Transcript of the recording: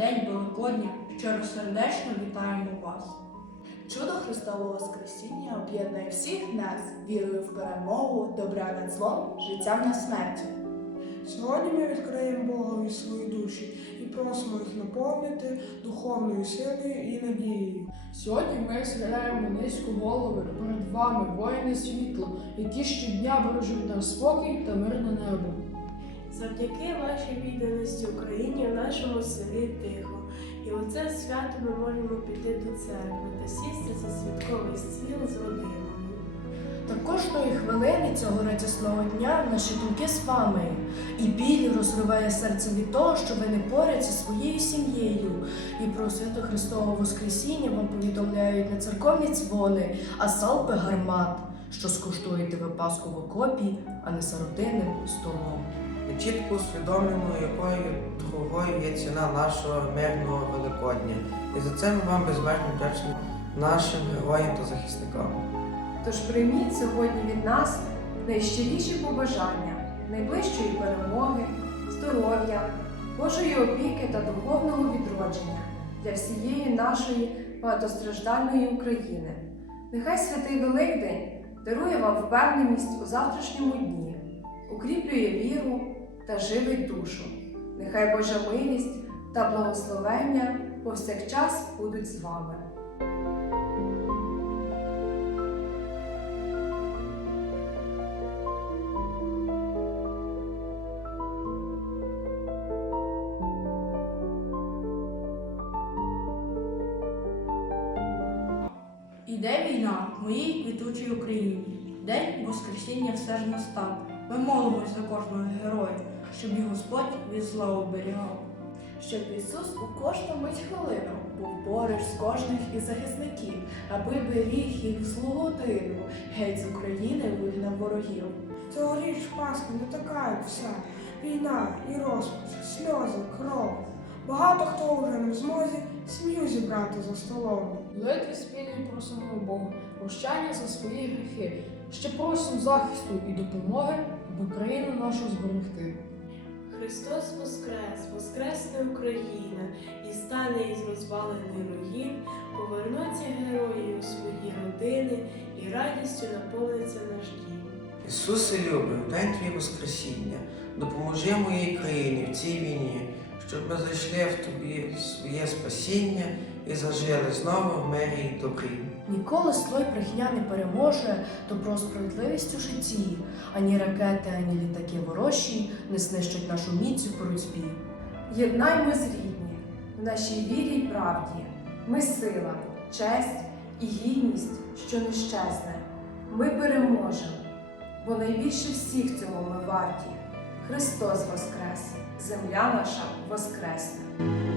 день Великодня щиросердечно вітаємо вас. Чудо Христового Воскресіння об'єднує всіх нас вірою в перемогу, добра над злом, життям на смерті. Сьогодні ми відкриємо Богові свої душі і просимо їх наповнити духовною силою і надією. Сьогодні ми схиляємо низьку голови перед вами, воїни світла, які щодня бережуть нам спокій та мир на небо. Завдяки вашій відданості Україні в нашому селі тихо. І у це свято ми можемо піти до церкви та сісти за святковий стіл з родиною. Та кожної хвилини цього радісного дня наші думки з вами. І біль розриває серце від того, що ви не поряд зі своєю сім'єю. І про свято Христового Воскресіння вам повідомляють не церковні дзвони, а салпи гармат, що скуштуєте ви Пасху в окопі, а не сиротинним столом. Чітко усвідомлюємо, якою дорогою є ціна нашого мирного Великодня. І за це ми вам безмежно вдячні нашим героям та захисникам. Тож прийміть сьогодні від нас найщиріші побажання, найближчої перемоги, здоров'я, Божої опіки та духовного відродження для всієї нашої багатостраждальної України. Нехай святий Великдень дарує вам впевненість у завтрашньому дні, укріплює віру та живить душу. Нехай Божа милість та благословення повсякчас будуть з вами. Іде війна в моїй квітучій Україні. День Воскресіння все ж настав. Ми молимось за кожного героя, щоб і Господь від зла оберігав. Щоб Ісус у кожну мить хвилину був поруч з кожним із захисників, аби беріг їх в злу годину, геть з України вигнав ворогів. Цьогоріч Пасха не така, як вся. Війна і розпач, сльози, кров. Багато хто вже не в змозі сім'ю зібрати за столом. Молитви спільні просимо Бога, прощання за свої гріхи. Ще просимо захисту і допомоги, аби країну нашу зберегти. Христос Воскрес, Воскресне Україна, і стане із розвалених руїн, повернуться герої у свої родини, і радістю наповниться наш дім. Ісусе любий, в день Твій Воскресіння, допоможи моїй країні в цій війні, щоб ми зайшли в Тобі своє спасіння і зажили знову в мирі і добрі. Ніколи зло й брехня не переможе добро справедливість у житті, ані ракети, ані літаки ворожі не знищать нашу міць у боротьбі. Єднаймось рідні в нашій вірі й правді. Ми сила, честь і гідність, що не щезне. Ми переможемо, бо найбільше всіх цього ми варті. Христос Воскрес, земля наша воскресне.